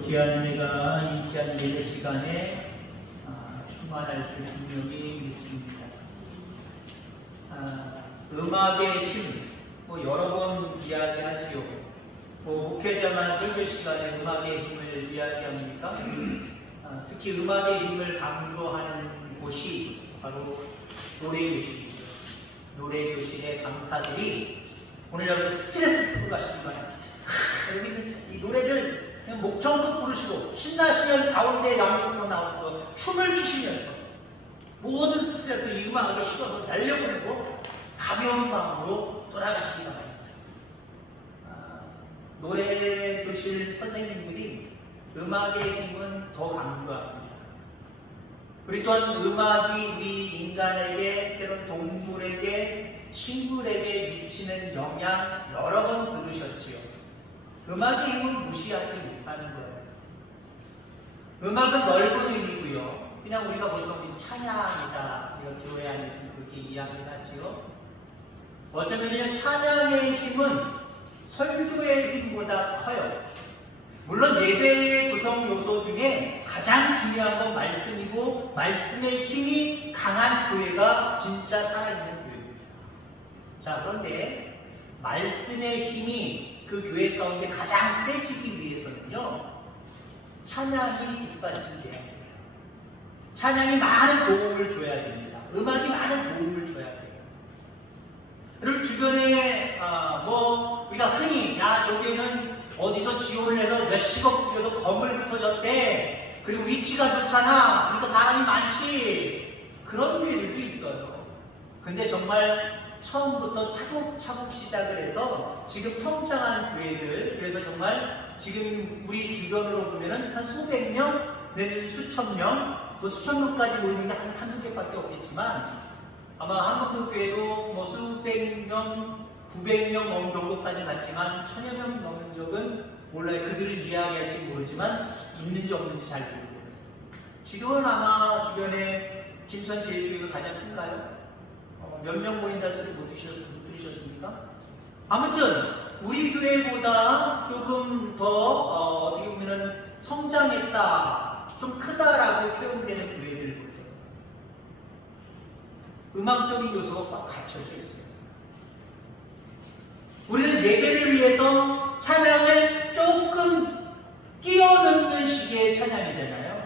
귀한 은혜가 이 귀한 예배 시간에 충만할 줄 분명히 믿습니다. 음악의 힘, 여러 번 이야기하지요. 목회자만 설교 시간에 음악의 힘을 이야기합니까? 특히 음악의 힘을 강조하는 곳이 바로 노래교실이죠. 노래교실의 강사들이 오늘 여러분 스트레스 풀고 가시기 바랍니다. 여기는 이 노래들 그냥 목청껏 부르시고 신나시면 가운데 양쪽으로 나오고 춤을 추시면서 모든 스트레스 이 음악에 실어서 날려보내고 가벼운 마음으로 돌아가시기 바랍니다. 노래 교실 선생님들이 음악의 힘은 더 강조합니다. 우리 또한 음악이 우리 인간에게 때론 동물에게 식물에게 미치는 영향 여러 번 들으셨지요. 음악의 힘은 무시하지 못하는 거예요. 음악은 넓은 의미고요. 그냥 우리가 보통 찬양이다, 우리가 교회 안에서 그렇게 이야기를 하지요. 어쩌면 찬양의 힘은 설교의 힘보다 커요. 물론 예배의 구성 요소 중에 가장 중요한 건 말씀이고, 말씀의 힘이 강한 교회가 진짜 살아있는 교회입니다. 자, 그런데 말씀의 힘이 그 교회 가운데 가장 세지기 위해서는요, 찬양이 뒷받침돼야 돼요. 찬양이 많은 도움을 줘야 됩니다. 음악이 많은 도움을 줘야 돼요. 여러분 주변에 우리가 흔히 저 교회는 어디서 지원을 해서 몇십억 들여서 건물 붙어졌대, 그리고 위치가 좋잖아, 그러니까 사람이 많지, 그런 교회들도 있어요. 근데 정말 처음부터 차곡차곡 시작을 해서 지금 성장한 교회들, 그래서 정말 지금 우리 주변으로 보면은 한 수백 명 내지는 수천 명, 수천 명까지 모이는 게 한두 개밖에 없겠지만, 아마 한국교회도 수백 명, 900명 정도까지 갔지만 1000여 명 넘은 적은 몰라요. 그들은 이야기할지 모르지만 있는지 없는지 잘 모르겠어요. 지금은 아마 주변에 김천 제일교회가 가장 큰가요? 몇 명 모인다 소리 못 들으셨습니까? 아무튼 우리 교회보다 조금 더 어떻게 보면은 성장했다, 좀 크다라고 표현되는 교회들을 보세요. 음악적인 요소가 꽉 갖춰져 있어요. 우리는 예배를 위해서 찬양을 조금 끼워넣는 식의 찬양이잖아요.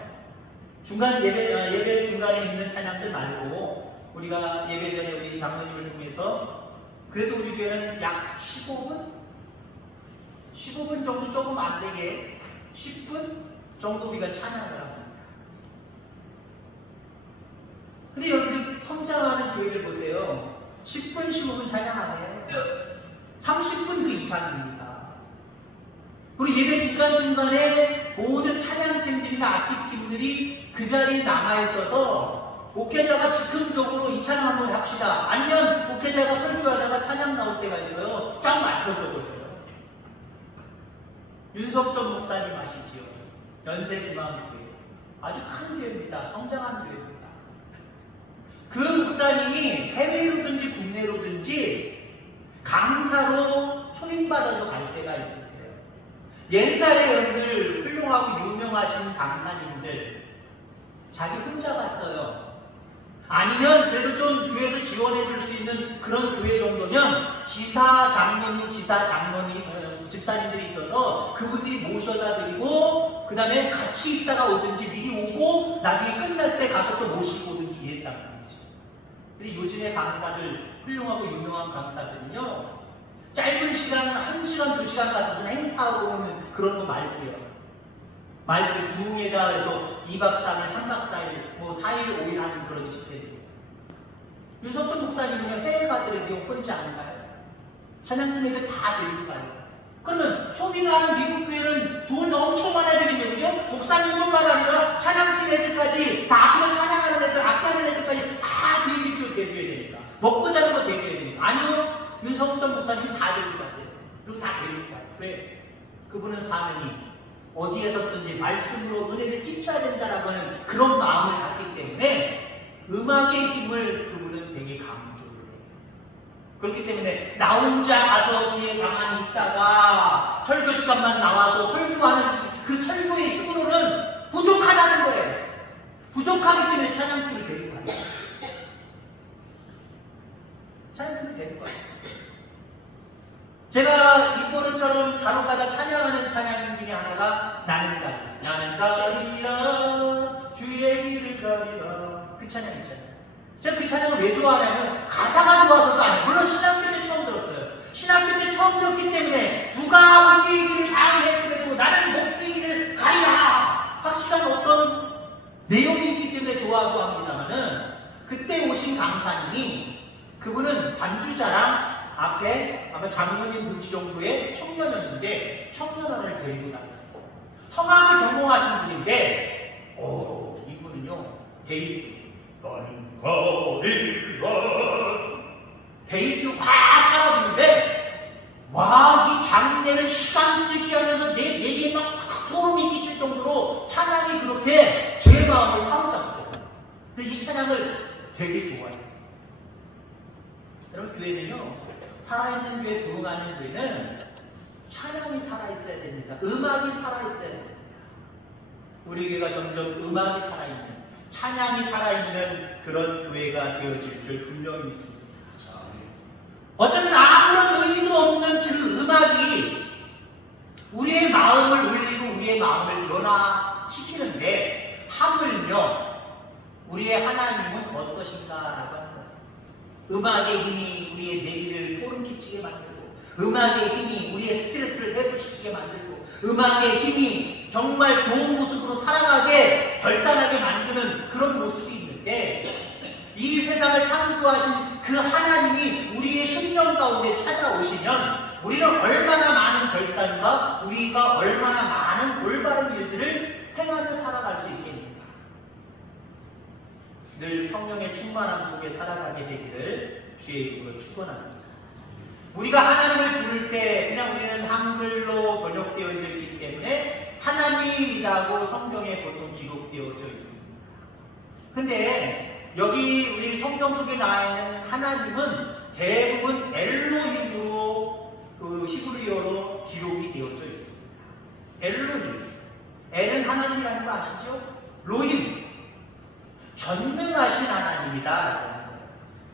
예배 중간에 있는 찬양들 말고, 우리가 예배 전에 우리 장로님을 통해서 그래도 우리 교회는 약 15분 정도, 조금 안 되게 10분 정도 우리가 찬양을 합니다. 근데 여러분들 성장하는 교회를 보세요. 10분, 15분 찬양 안 해요. 30분 그 이상입니다. 그리고 예배 중간중간에 모든 찬양팀들이나 악기팀들이 그 자리에 남아있어서 목회자가 즉흥적으로 이 찬양 한번 합시다, 아니면 목회자가 설교하다가 찬양 나올 때가 있어요. 쫙 맞춰줘 버려요. 윤석전 목사님 아시지요? 연세중앙교회 아주 큰 교회입니다. 성장한 교회입니다. 그 목사님이 해외로든지 국내로든지 강사로 초빙받아서 갈 때가 있었어요. 옛날에 여러분들 훌륭하고 유명하신 강사님들 자기 혼자 갔어요. 아니면 그래도 좀 교회에서 지원해 줄 수 있는 그런 교회 정도면 집사님들이 있어서 그분들이 모셔다 드리고, 그 다음에 같이 있다가 오든지 미리 오고 나중에 끝날 때 가서 또 모시고 오든지 이랬단 말이죠. 근데 요즘의 강사들, 훌륭하고 유명한 강사들은요, 짧은 시간, 1시간, 2시간 가서는 행사하고 오는 그런 거 말고요. 말 그대로 부흥회다 해서 2박 3일, 3박 4일, 4일, 5일 하는 그런 집회들. 윤석준 목사님은요, 해외 가더라도 혼자 안 가요. 찬양팀에도 다 데리고 가요. 그러면 초빙하는 미국 교회는 돈 엄청 많아야 되겠네요, 그죠? 목사님뿐만 아니라 찬양팀 애들까지, 다 앞으로 찬양하는 애들, 악기하는 애들까지 다 비행기표 대줘야 되니까. 먹고 자는 거 대줘야 되니까. 아니요, 윤석준 목사님 다 데리고 가세요. 그리고 다 데리고 가요. 왜? 그분은 사명이 어디에서든지 말씀으로 은혜를 끼쳐야 된다라고 하는 그런 마음을 갖기 때문에 음악의 힘을 그분은 되게 강조를 해요. 그렇기 때문에 나 혼자 가서 뒤에 가만히 있다가 설교 시간만 나와서 설교하는 그 설교의 간혹가다 찬양하는 찬양 중에 하나가 나는 가리, 나는 가리라 주의 길을 가리라, 그 찬양 있잖아요. 제가 그 찬양을 왜 좋아하냐면 가사가 좋아서도 아니에요. 물론 신학교 때 처음 들었어요. 신학교 때 처음 들었기 때문에 누가 못 뛰기를 잘해 그래도 나는 못 뛰기를 가리라 확실한 어떤 내용이 있기 때문에 좋아하고 합니다만은, 그때 오신 강사님이, 그분은 반주자랑 앞에 아마 장로님 등치 정도의 청년이었는데 청년아를 데리고 다녔어요. 성악을 전공하신 분인데 이분은요 베이스 베이스를 확 깔아주는데 와, 이 장례를 시간듯이 하면서 내 뇌에 막 소름이 끼칠 정도로 찬양이 그렇게 제 마음을 사로잡거든요. 그래서 이 찬양을 되게 좋아했어요. 여러분, 교회는요 살아있는 교회, 부흥하는 교회는 찬양이 살아있어야 됩니다. 음악이 살아있어야 됩니다. 우리 교회가 점점 음악이 살아있는, 찬양이 살아있는 그런 교회가 되어질 줄 분명히 믿습니다. 어쩌면 아무런 의미도 없는 그 음악이 우리의 마음을 울리고 우리의 마음을 변화시키는데, 하물며 우리의 하나님은 어떠신가라고 하는 거예요. 음악의 힘이 우리의 내리를 소름 끼치게 만들고, 음악의 힘이 우리의 스트레스를 해소시키게 만들고, 음악의 힘이 정말 좋은 모습으로 살아가게 결단하게 만드는 그런 모습이 있는데, 이 세상을 창조하신 그 하나님이 우리의 심령 가운데 찾아오시면 우리는 얼마나 많은 결단과 우리가 얼마나 많은 올바른 일들을 행하며 살아갈 수 있겠습니까? 늘 성령의 충만함 속에 살아가게 되기를 주의 이름으로 축원합니다. 우리가 하나님을 부를 때 그냥 우리는 한글로 번역되어져 있기 때문에 하나님이라고 성경에 보통 기록되어져 있습니다. 근데 여기 우리 성경 속에 나와 있는 하나님은 대부분 엘로힘으로, 그 히브리어로 기록이 되어져 있습니다. 엘로힘, 엘은 하나님이라는 거 아시죠? 로힘, 전능하신 하나님이다.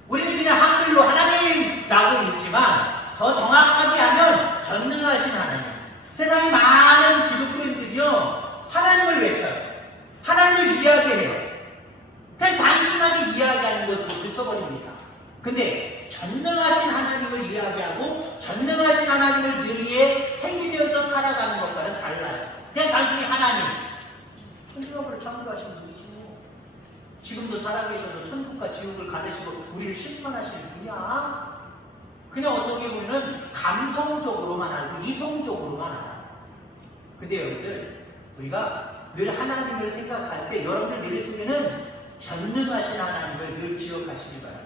우리는 그냥 한글로 하나님라고 읽지만 더 정확하게 하면 전능하신 하나님. 세상에 많은 기독교인들이요 하나님을 외쳐요. 하나님을 이야기해요. 그냥 단순하게 이야기하는 것으로 그쳐버립니다. 근데 전능하신 하나님을 이야기하고 전능하신 하나님을 늘 위해 생기면서 살아가는 것과는 달라요. 그냥 단순히 하나님, 천지만물을 창조하신 분이시고 지금도 살아계셔서 천국과 지옥을 가르시고 우리를 심판하시는 분이야. 그냥 어떻게 보면 감성적으로만 알고 이성적으로만 알아요. 근데 여러분들, 우리가 늘 하나님을 생각할 때 여러분들 머릿속에는 전능하신 하나님을 늘 기억하시기 바랍니다.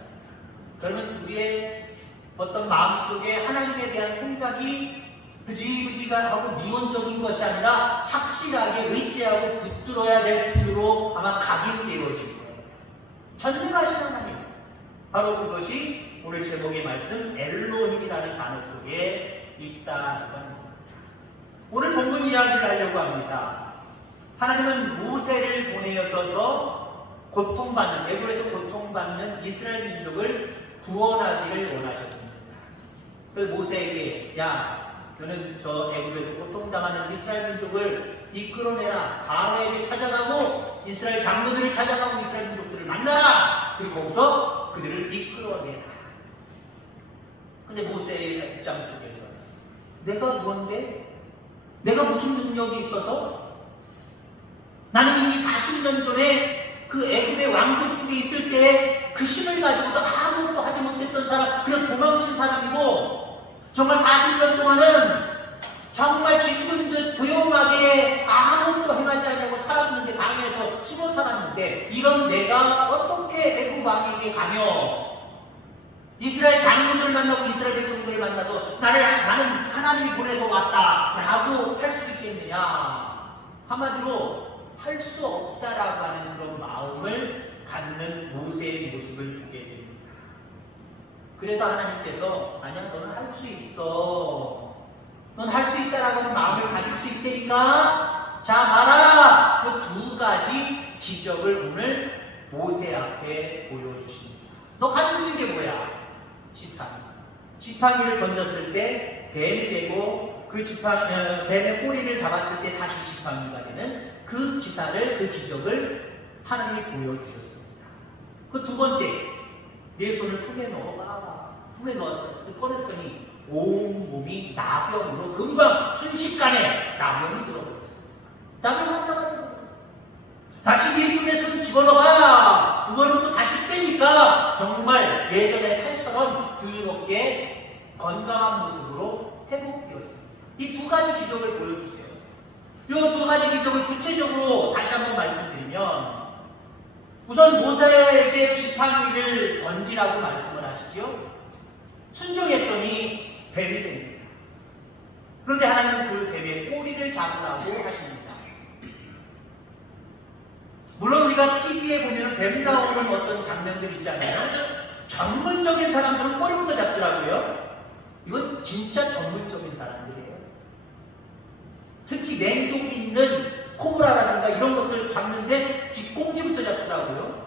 그러면 우리의 어떤 마음속에 하나님에 대한 생각이 흐지부지하고 미온적인 것이 아니라 확실하게 의지하고 붙들어야 될 분으로 아마 각인되어질 거예요. 전능하신 하나님, 바로 그것이 오늘 제목의 말씀 엘로힘이라는 단어 속에 있다는 겁니다. 오늘 본문 이야기를 하려고 합니다. 하나님은 모세를 보내어서 고통받는, 애굽에서 고통받는 이스라엘 민족을 구원하기를 원하셨습니다. 그래서 모세에게, 야, 너는 저 애굽에서 고통당하는 이스라엘 민족을 이끌어내라. 바로에게 찾아가고 이스라엘 장로들을 찾아가고 이스라엘 민족들을 만나라. 그리고 거기서 그들을 이끌어내라. 근데 모세의 입장 속에서 내가 뭔데? 내가 무슨 능력이 있어서? 나는 이미 40년 전에 그 애굽의 왕국 속에 있을 때 그 힘을 가지고도 아무것도 하지 못했던 사람, 그냥 도망친 사람이고, 정말 40년 동안은 정말 지죽은 듯 조용하게 아무것도 행하지 않냐고 살았는데, 방에서 숨어 살았는데, 이런 내가 어떻게 애굽 왕에게 가며 이스라엘 장로들을 만나고 이스라엘 백성들을 만나서 나는 하나님이 보내서 왔다라고 할 수 있겠느냐? 한마디로 할 수 없다라고 하는 그런 마음을 갖는 모세의 모습을 보게 됩니다. 그래서 하나님께서, 아니야, 너는 할 수 있어. 넌 할 수 있다라고 하는 마음을 가질 수 있다니까? 자, 봐라! 그 두 가지 기적을 오늘 모세 앞에 보여주십니다. 너 가지고 있는 게 뭐야? 지팡이. 지팡이를 던졌을 때 뱀이 되고, 그 뱀의 꼬리를 잡았을 때 다시 지팡이가 되는 그 기사를, 그 기적을 하나님이 보여주셨습니다. 그 두 번째, 내 손을 품에 넣어봐. 품에 넣었어요. 꺼냈더니 온 몸이 나병으로 금방 순식간에 나병이 들어버렸어요. 나병 환자가 되어버렸어요. 다시 네 품에 손 집어넣어봐. 그거는 다시 빼니까 정말 예전의 살처럼 부유롭게 건강한 모습으로 회복되었습니다. 이 두 가지 기적을 보여주세요. 이 두 가지 기적을 구체적으로 다시 한번 말씀드리면, 우선 모세에게 지팡이를 던지라고 말씀을 하시죠. 순종했더니 뱀이 됩니다. 그런데 하나님은 그 뱀의 꼬리를 잡으라고 하십니다. 물론 우리가 TV에 보면 뱀 나오는 어떤 장면들 있잖아요. 전문적인 사람들은 꼬리부터 잡더라고요. 이건 진짜 전문적인 사람들이에요. 특히 냉독 있는 코브라라든가 이런 것들 잡는데 뒷꽁지부터 잡더라고요.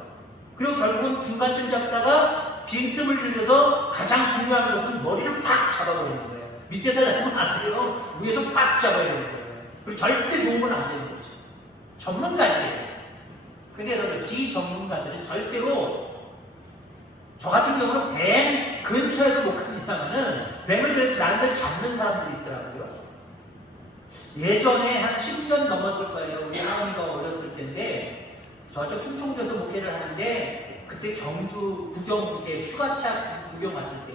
그리고 결국은 중간쯤 잡다가 빈틈을 늘려서 가장 중요한 것은 머리를 팍 잡아버리는 거예요. 밑에서 잡으면 안 돼요. 위에서 팍 잡아야 되는 거예요. 그리고 절대 놓으면 안 되는 거죠. 전문가들이에요. 근데 여러분, 비전문가들은 절대로, 저 같은 경우는 뱀 근처에도 못 갑니다만은 뱀을 그래도 나름대로 잡는 사람들이 있더라고요. 예전에 한 10년 넘었을 거예요. 우리 하은이가 어렸을 때인데 저쪽 충청도에서 목회를 하는데, 그때 경주 구경, 휴가차 구경 왔을 때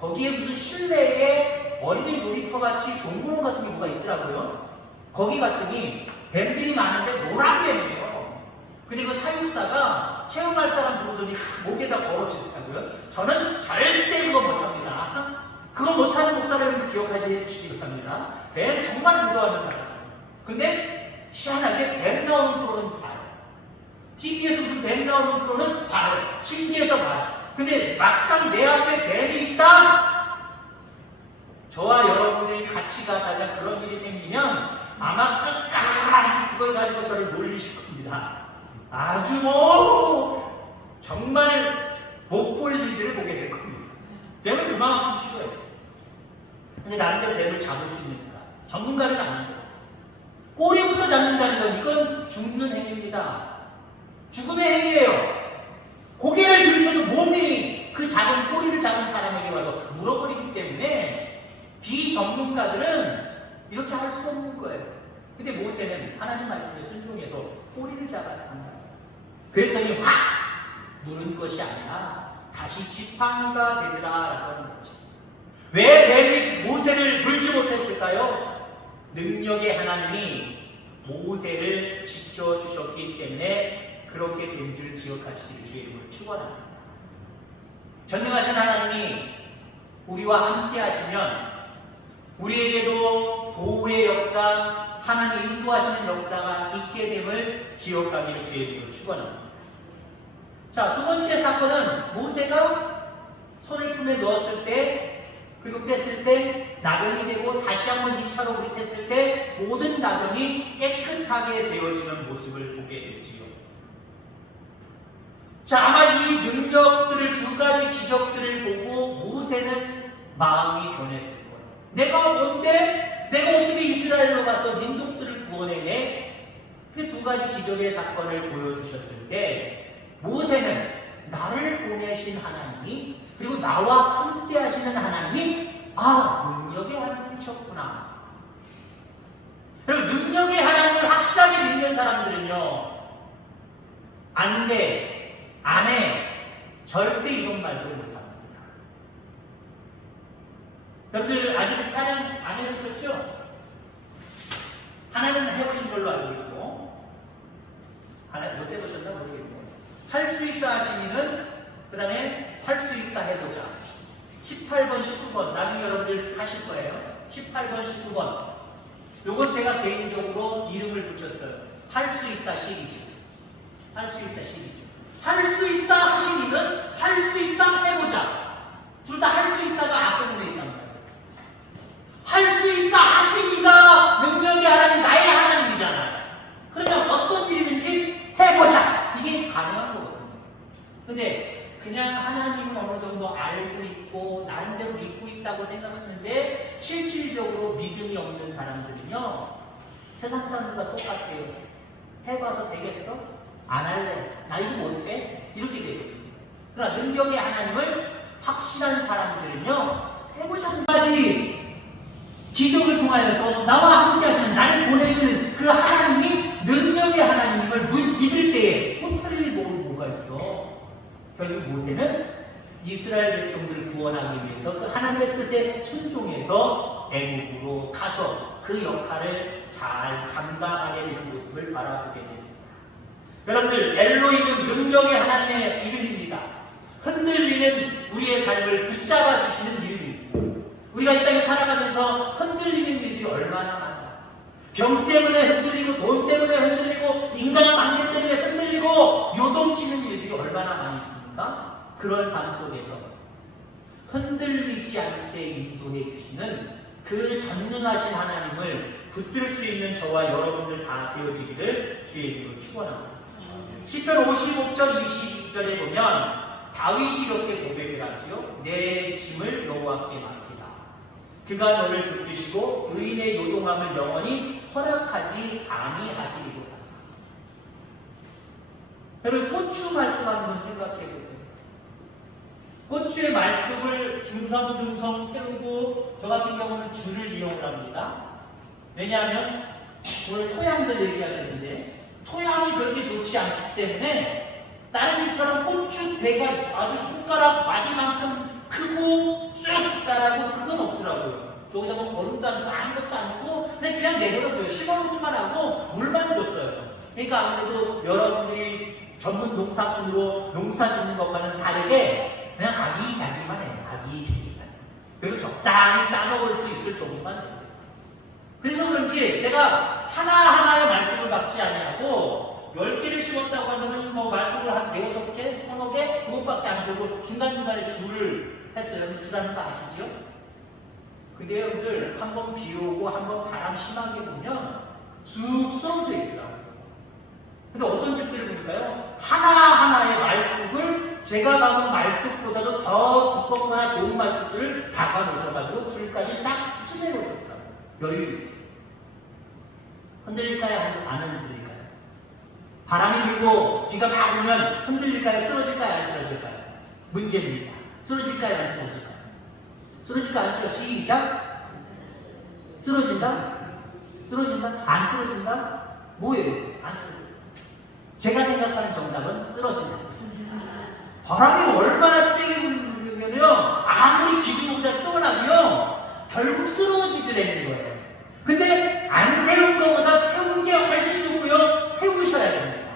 거기에 무슨 실내에 어린이 놀이터 같이 동물원 같은 게 뭐가 있더라고요. 거기 갔더니 뱀들이 많은데 노란 뱀이에요. 근데 그 사육사가 체험할 사람 부르더니 목에다 걸어주더라고요. 저는 절대 그거 못합니다. 그거 못하는 목사라는 기억하시 해주시기 바랍니다. 뱀 정말 무서워하는 사람. 근데 희한하게 뱀 나오는 프로는 봐요. TV에서 무슨 뱀 나오는 프로는 봐요. 침대에서 봐요. 근데 막상 내 앞에 뱀이 있다? 저와 여러분들이 같이 가다가 그런 일이 생기면 아마 끝까지 그걸 가지고 저를 놀리실 겁니다. 아주 정말 못 볼 일들을 보게 될 겁니다. 뱀은 그만큼 싫어해요. 근데 나름대로 뱀을 잡을 수 있는 사람, 전문가는 아닙니다. 꼬리부터 잡는다는 건 이건 죽는 행위입니다. 죽음의 행위예요. 고개를 들면서 몸이 그 잡은 꼬리를 잡은 사람에게 와서 물어버리기 때문에 비전문가들은 이렇게 할 수 없는 거예요. 근데 모세는 하나님 말씀에 순종해서 꼬리를 잡아야 한다. 그랬더니 확 물은 것이 아니라 다시 지팡이가 되더라라고 하는 거죠. 왜 뱀이 모세를 물지 못했을까요? 능력의 하나님이 모세를 지켜주셨기 때문에 그렇게 된 줄 기억하시기를 주의 이름으로 축원합니다. 전능하신 하나님이 우리와 함께 하시면 우리에게도 보호의 역사, 하나님 인도하시는 역사가 있게 됨을 기억하기를 주의 이름으로 축원합니다. 자, 두 번째 사건은 모세가 손을 품에 넣었을 때, 그리고 뺐을 때 나병이 되고 다시 한번 2차로 그렇게 때 모든 나병이 깨끗하게 되어지는 모습을 보게 되지요. 자, 아마 이 능력들을, 두 가지 기적들을 보고 모세는 마음이 변했을 거예요. 내가 뭔데? 내가 어떻게 이스라엘로 가서 민족들을 구원해내? 그 두 가지 기적의 사건을 보여주셨을 때 모세는 나를 보내신 하나님이, 그리고 나와 함께 하시는 하나님이 능력의 하나님이셨구나. 그리고 능력의 하나님을 확실하게 믿는 사람들은요, 안 돼, 안 해, 절대 이런 말들을 못합니다. 여러분들 아직 찬양 안 해보셨죠? 하나는 해보신 걸로 알고 있고, 하나 못 해보셨나 모르겠네요. 할 수 있다 하시니는, 그 다음에 할 수 있다 해보자. 18번, 19번 나중에 여러분들 하실 거예요. 18번, 19번 요건 제가 개인적으로 이름을 붙였어요. 할 수 있다 시리즈. 할 수 있다 시리즈. 할 수 있다 하시니는 할 수 있다 해보자. 둘 다 할 수 있다가 앞부분에 있단 말이에요. 할 수 있다 하시니가 능력의 하나님, 나의 하나님이잖아요. 그러면 어떤 일이든지 해보자. 이게 가능한 거거든요. 근데 그냥 하나님은 어느 정도 알고 있고 나름대로 믿고 있다고 생각했는데 실질적으로 믿음이 없는 사람들은요, 세상 사람들과 똑같아요. 해봐서 되겠어? 안 할래. 나 이거 못해? 이렇게 되거든요. 그러나 능력의 하나님을 확신한 사람들은요, 해보자. 한 가지 기적을 통하여서 나와 함께 하시는, 나를 보내시는 그 하나님이 능력의 하나님을 믿을 때에 못할 일 뭐가 있어? 결국 모세는 이스라엘 백성들을 구원하기 위해서 그 하나님의 뜻에 순종해서 애국으로 가서 그 역할을 잘 감당하게 되는 모습을 바라보게 됩니다. 여러분들, 엘로힘은 능력의 하나님의 이름입니다. 흔들리는 우리의 삶을 붙잡아 주시는 이름입니다. 우리가 이 땅에 살아가면서 흔들리는 일들이 얼마나 많아요. 병 때문에 흔들리고, 돈 때문에 흔들리고, 인간관계 때문에 흔들리고, 요동치는 일들이 얼마나 많이 있습니까? 그런 삶 속에서 흔들리지 않게 인도해 주시는 그 전능하신 하나님을 붙들 수 있는 저와 여러분들 다 되어지기를 주의 이름으로 축원합니다. 시편 55절 22절에 보면 다윗이 이렇게 고백을 하지요. 내 짐을 여호와께 맡기라. 그가 너를 붙드시고 의인의 요동함을 영원히 허락하지 아니하시리로다. 여러분, 고추 말뚝 한번 생각해 보세요. 고추의 말뚝을 중성등성 세우고, 저 같은 경우는 줄을 이용을 합니다. 왜냐하면 오늘 토양들 얘기하셨는데 토양이 그렇게 좋지 않기 때문에 다른 집처럼 고추 대가 아주 손가락 마디만큼 크고 쑥 자라고 그건 없더라고요. 저기다 뭐 거름도 안 주고 아무것도 안 주고 그냥 내버려둬요. 심어놓기만 하고 물만 줬어요. 그러니까 아무래도 여러분들이 전문 농사꾼으로 농사 짓는 것과는 다르게 그냥 아기자기만 해요. 아기자기만. 그리고 적당히 따먹을 수 있을 정도만 해요. 그래서 그런지 제가 하나하나의 말뚝을 박지 아니하고 10개를 심었다고 하면 뭐 말뚝을 한 5개, 3개, 그것밖에 안 들고 중간중간에 줄을 했어요. 줄하는 거 아시죠? 근데 여러분들 한번 비 오고 한번 바람 심하게 보면 쑥 썰어져 있더라고요. 근데 어떤 집들을 보니까요, 하나하나의 말뚝을 제가 박은 말뚝보다도 더 두껍거나 좋은 말뚝들을 박아 놓으셔가지고 줄까지 딱 붙여 놓으셨더라고요. 여유 있게. 흔들릴까요? 안 흔들릴까요? 바람이 불고 비가 막 오면 흔들릴까요? 쓰러질까요? 안 쓰러질까요? 문제입니다. 쓰러질까요? 안 쓰러질까요? 쓰러질까? 안 쓰러질까? 시작! 쓰러진다? 쓰러진다? 안 쓰러진다? 뭐예요? 안 쓰러진다. 제가 생각하는 정답은 쓰러진다. 바람이 얼마나 세게 불면요, 아무리 기둥보다 세워놔도요, 결국 쓰러지더라는 거예요. 근데 안 세운 것보다 세운 게 훨씬 좋고요, 세우셔야 됩니다.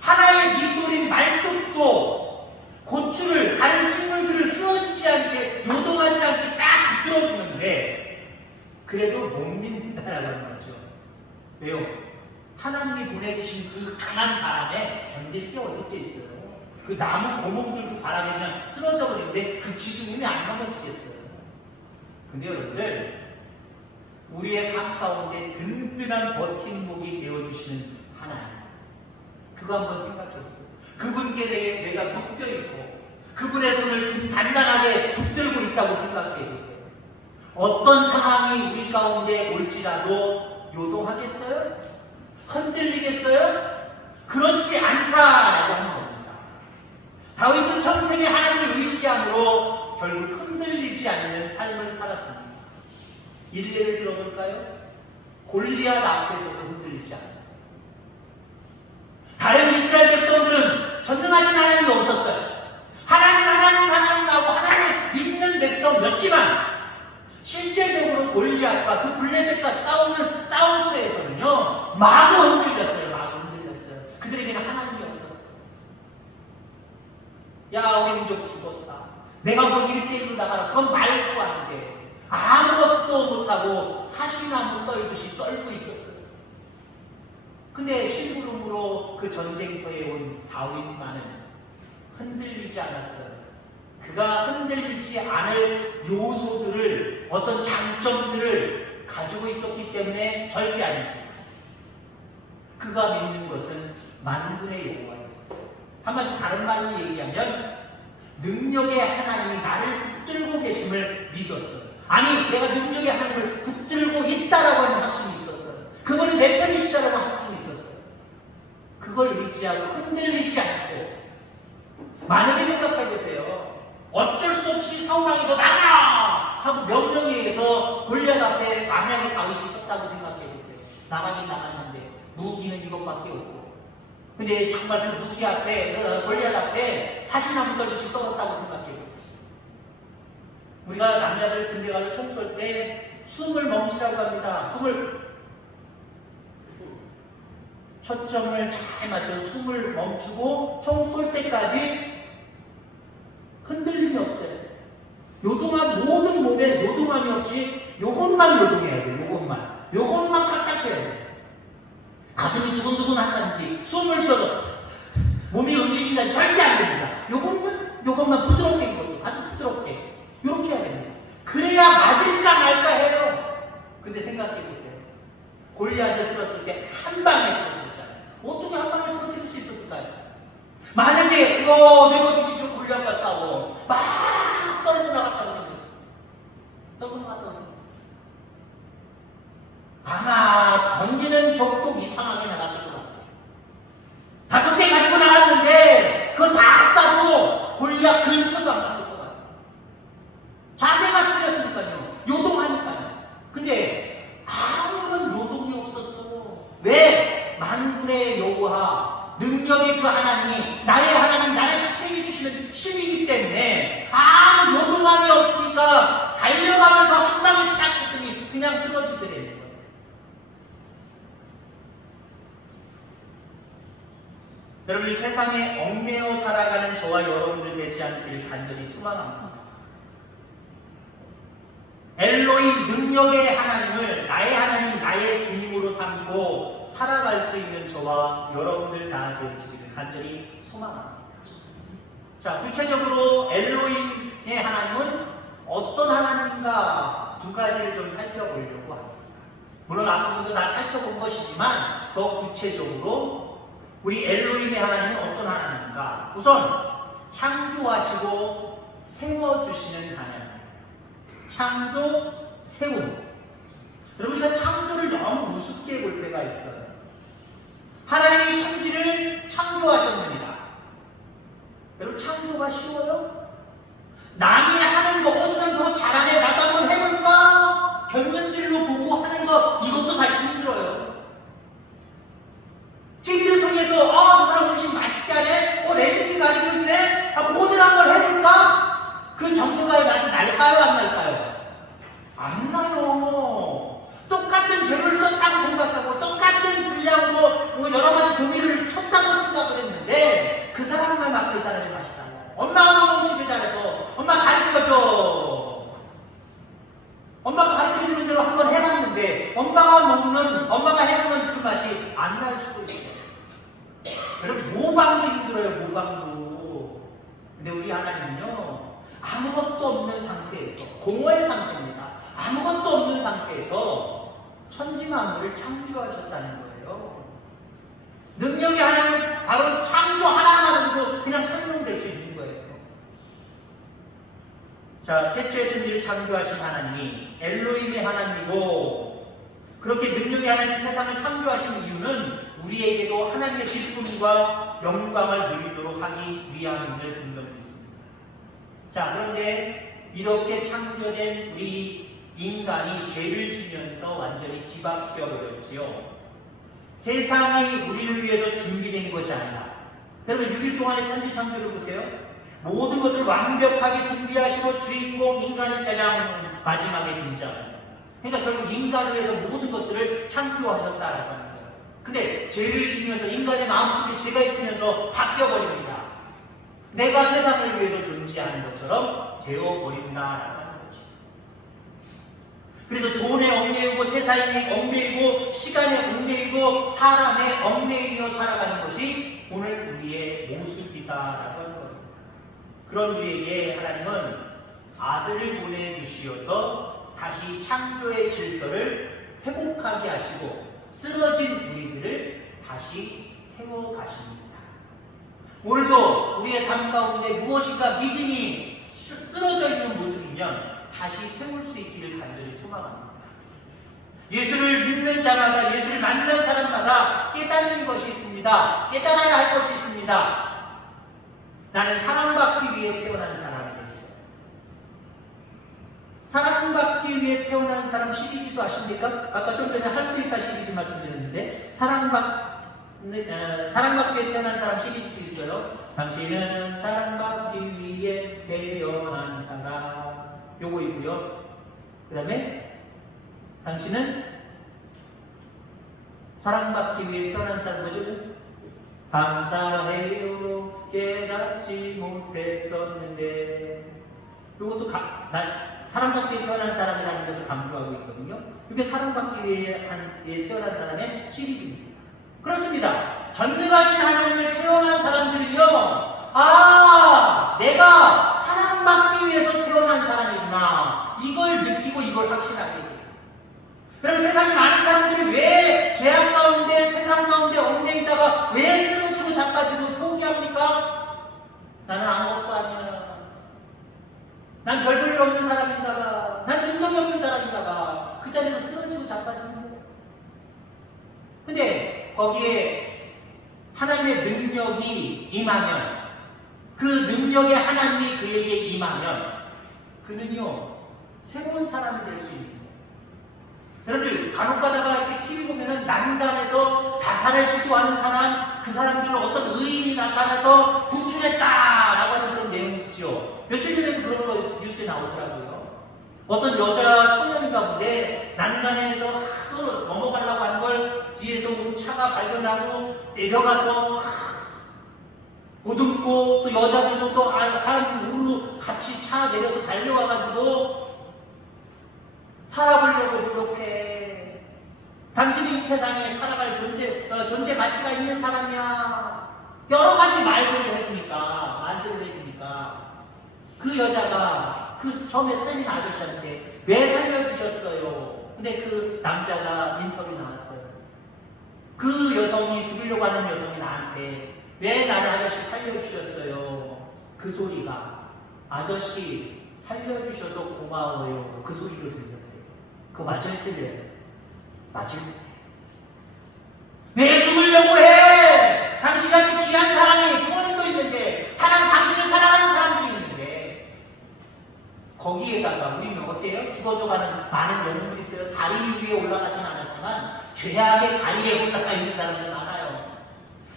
하나의 민물인 말뚝도 고추를, 다른 식물들을 쓰러지지 않게, 요동하지 않게 딱 붙들어주는데 그래도 못 믿는다라고 하는 거죠. 왜요? 하나님이 보내주신 그 강한 바람에 견딜 게 어디 게 있어요. 그 나무 고목들도 바람에 그냥 쓰러져 버리는데 그 기둥이 안 넘어지겠어요. 근데 여러분들, 우리의 삶 가운데 든든한 버팀목이 되어주시는 하나님, 그거 한번 생각해 보세요. 그분께 내가 묶여있고 그분의 손을 단단하게 붙들고 있다고 생각해 보세요. 어떤 상황이 우리 가운데 올지라도 요동하겠어요? 흔들리겠어요? 그렇지 않다라고 하는 겁니다. 다윗은 평생에 하나님을 의지함으로 결국 흔들리지 않는 삶을 살았습니다. 일례를 들어볼까요? 골리앗 앞에서도 흔들리지 않았어요. 다른 이스라엘 백성들은 전능하신 하나님이 없었어요. 하나님 하고 하나님을 믿는 백성이었지만 실제적으로 골리앗과 그 블레셋과 싸우는 싸움터에서는요, 마구 흔들렸어요. 그들에게는 하나님이 없었어요. 야, 우리 민족 죽었다. 내가 뭐 1대1로 나가라. 그건 말도 안 돼. 아무것도 못하고 사실만 떨듯이 떨고 있었어요. 근데 심부름으로 그 전쟁터에 온 다윗만은 흔들리지 않았어요. 그가 흔들리지 않을 요소들을, 어떤 장점들을 가지고 있었기 때문에 절대 아닙니다. 그가 믿는 것은 만군의 여호와였어요. 한마디 다른 말로 얘기하면 능력의 하나님이 나를 붙들고 계심을 믿었어요. 아니, 내가 능력의 하나님을 붙들고 있다라고 하는 확신이 있었어요. 그분은 내 편이시다라고 하는 확신이 있었어요. 그걸 의지하고 흔들리지 않고, 만약에 생각해보세요. 어쩔 수 없이 사울왕이 너 나가! 하고 명령에 의해서 골리앗 앞에 만약에 다윗이 섰다고 생각해보세요. 나가긴 나갔는데 무기는 이것밖에 없고, 근데 정말 그 무기 앞에, 그 골리앗 앞에 사시나무 떨듯이 떨었다고 생각해보세요. 우리가 남자들 군대 가서 총 쏠 때 숨을 멈추라고 합니다. 초점을 잘 맞춰서 숨을 멈추고 총 쏠 때까지 흔들림이 없어요. 모든 몸에 요동함이 없이 요것만 요동해야 돼요. 요것만 탁탁해야 돼요. 가슴이 두근두근 한다든지 숨을 쉬어도 몸이 움직인다든지 절대 안 됩니다. 요것만 부드럽게 입어도 아주 부드럽게 이렇게 해야 됩니다. 그래야 맞을까 말까 해요. 근데 생각해보세요. 골리앗을 쓰러뜨릴 때 한 방에 쓰러뜨렸잖아요. 어떻게 한 방에 쓰러뜨릴 수 있었을까요? 만약에 내가 어떻게 저 골리앗과 싸워 막 떨고 나갔다고 생각했어요. 아마 전지는 족족 이상하게 나갔을 것 같아요. 5개 가지고 나갔는데 그거 다 싸고 골리앗 근처도 안 갔을 것 같아요. 자세가 틀렸으니까요. 요동하니까요. 근데 아무런 요동이 없었어. 왜? 만군의 여호와, 능력의 그 하나님이, 나의 하나님, 나를 지탱해 주시는 신이기 때문에 아무 요동함이 없으니까 달려가면서 한 방에 딱 했더니 그냥 쓰러지더래요. 여러분, 이 세상에 얽매여 살아가는 저와 여러분들 되지 않기를 간절히 소망합니다. 엘로힘, 능력의 하나님을 나의 하나님, 나의 주님으로 삼고 살아갈 수 있는 저와 여러분들 다 되시기를 간절히 소망합니다. 자, 구체적으로 엘로힘의 하나님은 어떤 하나님인가 2가지를 좀 살펴보려고 합니다. 물론 앞부분도 다 살펴본 것이지만 더 구체적으로 우리 엘로힘의 하나님은 어떤 하나님인가? 우선 창조하시고 세워주시는 하나님. 창조, 세움. 여러분, 우리가 창조를 너무 우습게 볼 때가 있어요. 하나님이 천지를 창조하셨습니다. 여러분, 창조가 쉬워요? 남이 하는 거, 저 사람 저거 잘하네, 나도 한번 해볼까? 경연질로 보고 하는 거, 이것도 사실 힘들어요. TV를 통해서 저 사람 음식 맛있게 하네? 레시피 가르쳐주네? 뭐든 한번 해볼까? 그 전문가의 맛이 날까요? 안 날까요? 안 나요. 똑같은 재료를 썼다고 생각하고 똑같은 분량으로 여러 가지 조미를 쳤다고 생각을 했는데 그 사람 말 맞고 이 사람의 맛이 달라요. 엄마가 너무 음식을 잘해서 엄마 가르쳐줘. 엄마가 가르쳐주는 대로 한번 해봤는데 엄마가 해보는 그 맛이 안 날 수도 있어요. 여러분, 모방도 힘들어요. 모방도. 근데 우리 하나님은요, 아무것도 없는 상태에서, 공허의 상태입니다. 아무것도 없는 상태에서 천지만물을 창조하셨다는 거예요. 능력의 하나님은 바로 창조 하나만으로도 그냥 설명될 수 있는 거예요. 자, 태초의 천지를 창조하신 하나님이 엘로힘의 하나님이고, 그렇게 능력의 하나님 세상을 창조하신 이유는 우리에게도 하나님의 기쁨과 영광을 누리도록 하기 위함임을 분명히 믿습니다. 자, 그런데 이렇게 창조된 우리 인간이 죄를 지면서 완전히 뒤바뀌어 버렸지요. 세상이 우리를 위해서 준비된 것이 아니라, 여러분 6일 동안의 천지 창조를 보세요. 모든 것을 완벽하게 준비하시고 주인공 인간의 짜장 마지막에 등장합니다. 그러니까 결국 인간을 위해서 모든 것들을 창조하셨다라고 하는 거예요. 근데 죄를 지면서 인간의 마음속에 죄가 있으면서 바뀌어버립니다. 내가 세상을 위해서 존재하는 것처럼 되어버린다라고 하는 거죠. 그래서 돈에 얽매이고 세상에 얽매이고 시간에 얽매이고 사람에 얽매이며 살아가는 것이 오늘 우리의 모습이다라고 하는 겁니다. 그런 우리에게 하나님은 아들을 보내주시어서 다시 창조의 질서를 회복하게 하시고 쓰러진 우리들을 다시 세워가십니다. 오늘도 우리의 삶 가운데 무엇인가 믿음이 쓰러져 있는 모습이면 다시 세울 수 있기를 간절히 소망합니다. 예수를 믿는 자마다, 예수를 만난 사람마다 깨닫는 것이 있습니다. 깨달아야 할 것이 있습니다. 나는 사랑받기 위해 태어난 사람이에요. 사랑받기 위해 태어난 사람 시리즈도 아십니까? 아까 좀 전에 할 수 있다 시리즈 말씀드렸는데 사랑받기 위해 태어난 사람 시리즈도 있어요. 당신은 사랑받기 위해 태어난 사람, 요거이고요. 그 다음에 당신은 사랑받기 위해 태어난 사람 뭐죠? 감사해요 깨닫지 못했었는데, 이것도 사랑받기 위해 태어난 사람이라는 것을 강조하고 있거든요. 이게 사랑받기 위해 태어난 사람의 시리즈입니다. 그렇습니다. 전능하신 하나님을 체험한 사람들은요, 아, 내가 사랑받기 위해서 태어난 사람이구나, 이걸 느끼고 이걸 확신하게 돼요. 그럼 세상에 많은 사람들이 왜 죄악 가운데, 세상 가운데 얽매이다가 왜 쓰러지고 자빠지고 포기합니까? 나는 아무것도 아니야. 난 별 볼일 없는 사람인가 봐. 난 능력이 없는 사람인가 봐. 그 자리에서 쓰러지고 자빠지는 거예요. 근데 거기에 하나님의 능력이 임하면, 그 능력의 하나님이 그에게 임하면 그는요 새로운 사람이 될 수 있는 거예요. 여러분들 간혹 가다가 이렇게 TV 보면은 난간에서 자살을 시도하는 사람, 그 사람들은 어떤 의인이 나타나서 구출했다라고 하는 그런 내용이 있죠. 며칠 전에도 그런 거 뉴스에 나오더라고요. 어떤 여자 청년인가 본데 난간에서 하도 넘어가려고 하는 걸 뒤에서 차가 발견하고 내려가서 보듬고, 또 여자들도 또 사람들 우르르 같이 차 내려서 달려와가지고 살아보려고 노력해. 당신이 이 세상에 살아갈 존재 가치가 있는 사람이야. 여러 가지 말들을 해주니까, 그 여자가 그 처음에 살인 아저씨한테 왜 살려주셨어요? 근데 그 남자가 인터뷰 나왔어요. 그 여성이, 죽으려고 하는 여성이 나한테 왜 나를 아저씨 살려주셨어요? 그 소리가 아저씨 살려주셔서 고마워요. 그 소리로 들렸대요. 그거 맞아요? 틀려요? 맞을 왜 죽으려고 해? 당신같이 귀한 사람이 부모님도 있는데, 당신을 사랑하는 사람들이 있는데, 거기에다가 우리는 어때요? 죽어져가는 많은 영웅들이 있어요. 다리 위에 올라가진 않았지만 죄악의 다리에 올라가 있는 사람들 많아요.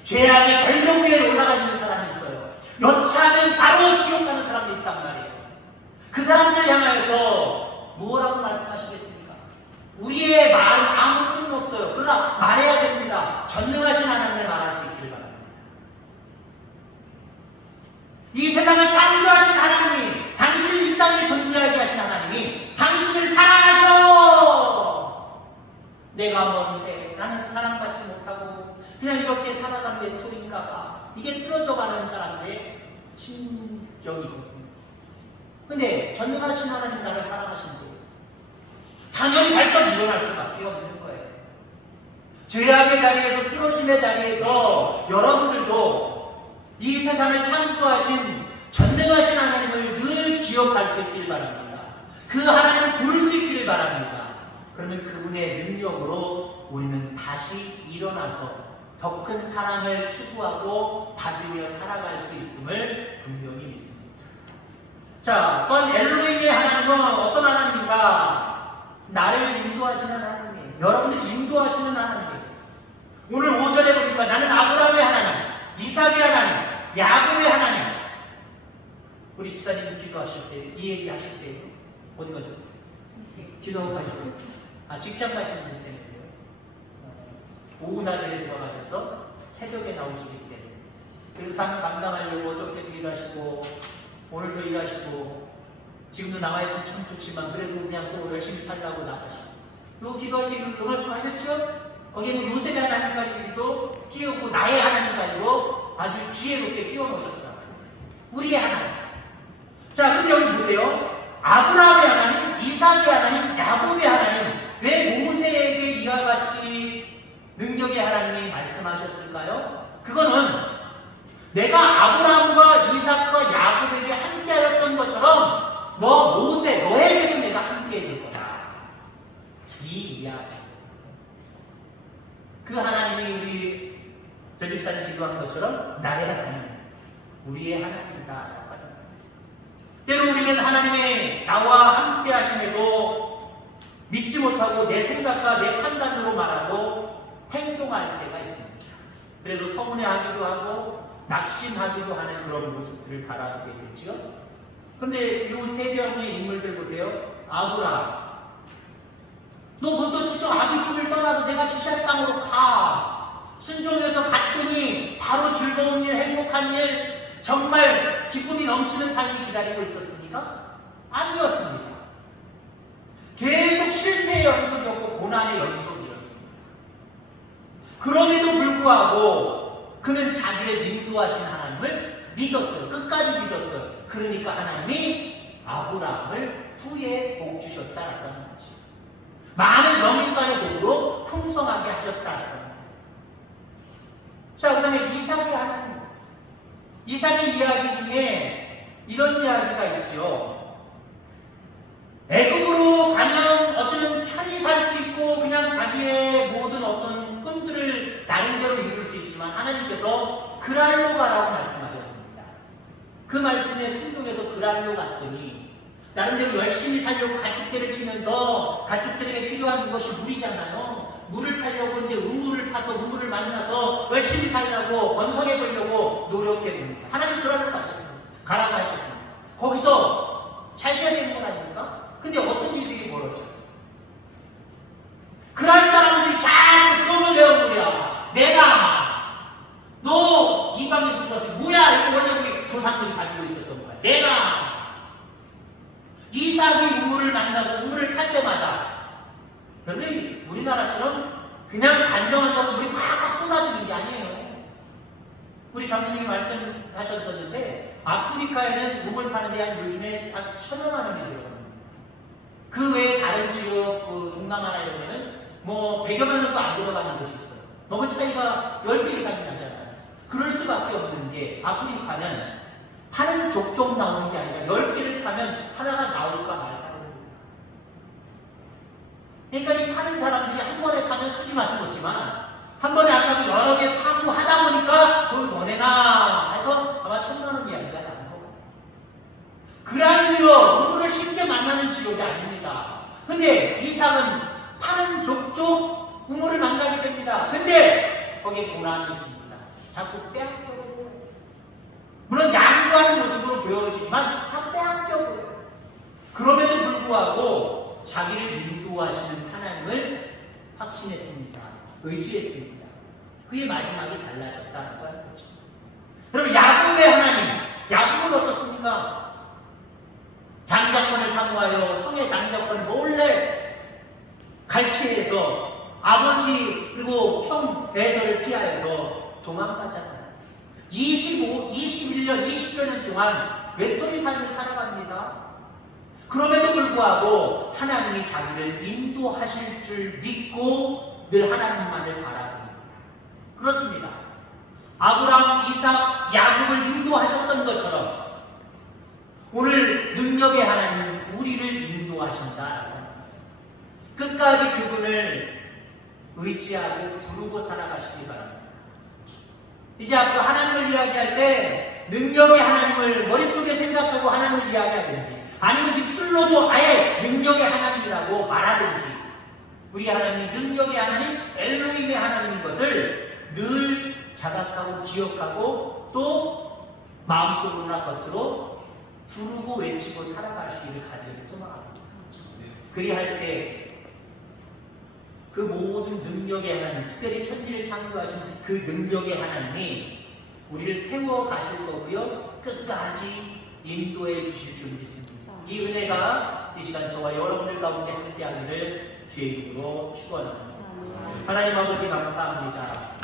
죄악의 절벽 위에 올라가 있는 사람이 있어요. 여차하면 바로 지옥 가는 사람도 있단 말이에요. 그 사람들을 향하여서 뭐라고 말씀하시겠습니까? 우리의 말은 아무 소용이 없어요. 그러나 말해야 됩니다. 전능하신 하나님을 말할 수 있기를 바랍니다. 이 세상을 창조하신 하나님이, 당신을 이 땅에 존재하게 하신 하나님이 당신을 사랑하셔. 내가 뭔데, 나는 사랑받지 못하고 그냥 이렇게 살아가는 외톨이인가 봐. 이게 쓰러져가는 사람들의 심정이거든요. 근데 전능하신 하나님 나를 사랑하신대요. 당연히 발떡 일어날 수밖에 없는 거예요. 죄악의 자리에서, 쓰러짐의 자리에서 여러분들도 이 세상을 창조하신 전능하신 하나님을 늘 기억할 수 있기를 바랍니다. 그 하나님을 부를 수 있기를 바랍니다. 그러면 그분의 능력으로 우리는 다시 일어나서 더 큰 사랑을 추구하고 받으며 살아갈 수 있음을 분명히 믿습니다. 자, 어떤 엘로힘의 하나님은 어떤 하나님인가? 나를 인도하시는 하나님이에요. 여러분들 인도하시는 하나님이에요. 오늘 5절에 보니까 나는 아브라함의 하나님, 이삭의 하나님, 야곱의 하나님. 우리 집사님 기도하실 때, 이 얘기 하실 때 어디 가셨어요? 기도하고 가셨어요? 직장 가시는 분 때문에요. 오후 낮에 들어가셔서 새벽에 나오시기 때문에. 그래서 삶 감당하려고 어저께도 일하시고 오늘도 일하시고 지금도 나와있으면 참 좋지만 그래도 그냥 또 열심히 살라고 나가시고, 요 기도할 때 그 말씀 하셨죠? 거기에 뭐 요셉의 하나님까지도 끼우고 나의 하나님까지도 아주 지혜롭게 끼워 놓으셨더라고요. 우리의 하나님. 자, 근데 여기 보세요. 아브라함의 하나님, 이삭의 하나님, 야곱의 하나님. 왜 모세에게 이와 같이 능력의 하나님이 말씀하셨을까요? 그거는 내가 아브라함과 이삭과 야곱에게 함께하였던 것처럼 너 모세, 너에게도 내가 함께 해줄 거다. 이 이야기. 그 하나님이 우리 저 집사님 기도한 것처럼 나의 하나님, 우리의 하나님이다. 때로 우리는 하나님의 나와 함께 하심에도 믿지 못하고 내 생각과 내 판단으로 말하고 행동할 때가 있습니다. 그래서 서운해하기도 하고 낙심하기도 하는 그런 모습들을 바라보게 되죠. 근데 이 세 명의 인물들 보세요. 아브라함, 너 먼저 직접 아비 집을 떠나서 내가 지시할 땅으로 가. 순종해서 갔더니 바로 즐거운 일, 행복한 일, 정말 기쁨이 넘치는 삶이 기다리고 있었습니까? 아니었습니다. 계속 실패의 연속이었고 고난의 연속이었습니다. 그럼에도 불구하고 그는 자기를 인도하신 하나님을 믿었어요. 끝까지 믿었어요. 그러니까 하나님이 아브라함을 후에 복 주셨다라고 하는 거죠. 많은 영인간의 복으로 풍성하게 하셨다라고 하는 거예요. 자, 그 다음에 이삭의 하나님. 이삭의 이야기 중에 이런 이야기가 있지요. 애굽으로 가면 어쩌면 편히 살 수 있고 그냥 자기의 모든 어떤 꿈들을 나름대로 이룰 수 있지만 하나님께서 그랄로 가라고 말씀하셨습니다. 그 말씀에 순종해서 그랄로 갔더니 나름대로 열심히 살려고 가축대를 치면서 가축들에게 필요한 것이 물이잖아요. 물을 팔려고 이제 우물을 파서 우물을 만나서 열심히 살려고 번성해 보려고 노력해 봅니다. 하나님 그라고 가셨습니다. 가라고 하셨습니다. 거기서 잘 돼야 되는 건 아닙니까? 근데 어떤 일들이 벌어져요? 그랄 사람들이 자꾸 그걸 내어 버려. 내가 너 이방에서 들어왔어. 뭐야? 이거 원래 우리 조상들이 가지고 있었던 거야. 내가 이삭이 우물을 만나서 우물을 팔 때마다, 그런데 우리나라처럼 그냥 간정한다고 물이 팍 쏟아지는 게 아니에요. 우리 장로님이 말씀하셨었는데 아프리카에는 우물 파는 데 한 요즘에 한 1,000여만 원이 들어갑니다. 그 외에 다른 지역, 동남아나 이런 데는 뭐 100여만 원도 안 들어가는 곳이 있어요. 너무 차이가 10배 이상이 나잖아요. 그럴 수밖에 없는 게 아프리카는 파는 족족 나오는 게 아니라 10개를 파면 하나가 나올까 말까. 그러니까 이 파는 사람들이 한 번에 파면 수지 맞은 거지만 한 번에 안 파고 여러 개 파고 하다 보니까 돈 더 내나 해서 아마 1,000만 원 이야기가 나는 거고. 그랄도요 우물을 쉽게 만나는 지역이 아닙니다. 근데 이삭은 파는 족족 우물을 만나게 됩니다. 근데 거기에 고난이 있습니다. 자꾸 빼앗겨요. 물론 양보하는 모습으로 보여지지만 다 빼앗겨요. 그럼에도 불구하고 자기를 인도하시는 하나님을 확신했습니다. 의지했습니다. 그의 마지막이 달라졌다라고 하는 거죠. 여러분, 야곱의 하나님, 야곱은 어떻습니까? 장자권을 사모하여 성의 장자권을 몰래 갈취해서 아버지 그리고 형 에서를 피하여서 도망가잖아요. 21년, 20년 동안 외톨이 삶을 살아갑니다. 그럼에도 불구하고 하나님이 자기를 인도하실 줄 믿고 늘 하나님만을 바라봅니다. 그렇습니다. 아브라함, 이삭, 야곱을 인도하셨던 것처럼 오늘 능력의 하나님은 우리를 인도하신다. 끝까지 그분을 의지하고 부르고 살아가시기 바랍니다. 이제 앞으로 하나님을 이야기할 때 능력의 하나님을 머릿속에 생각하고 하나님을 이야기하든지 아니면 입술로도 아예 능력의 하나님이라고 말하든지 우리 하나님이 능력의 하나님, 엘로힘의 하나님인 것을 늘 자각하고 기억하고 또 마음속으로나 겉으로 부르고 외치고 살아가시기를 간절히 소망합니다. 그리할 때 그 모든 능력의 하나님, 특별히 천지를 창조하신 그 능력의 하나님이 우리를 세워 가실 거고요. 끝까지 인도해 주실 줄 믿습니다. 이 은혜가 이 시간 저와 여러분들 가운데 함께하기를 주의 이름으로 축원합니다. 하나님 아버지 감사합니다.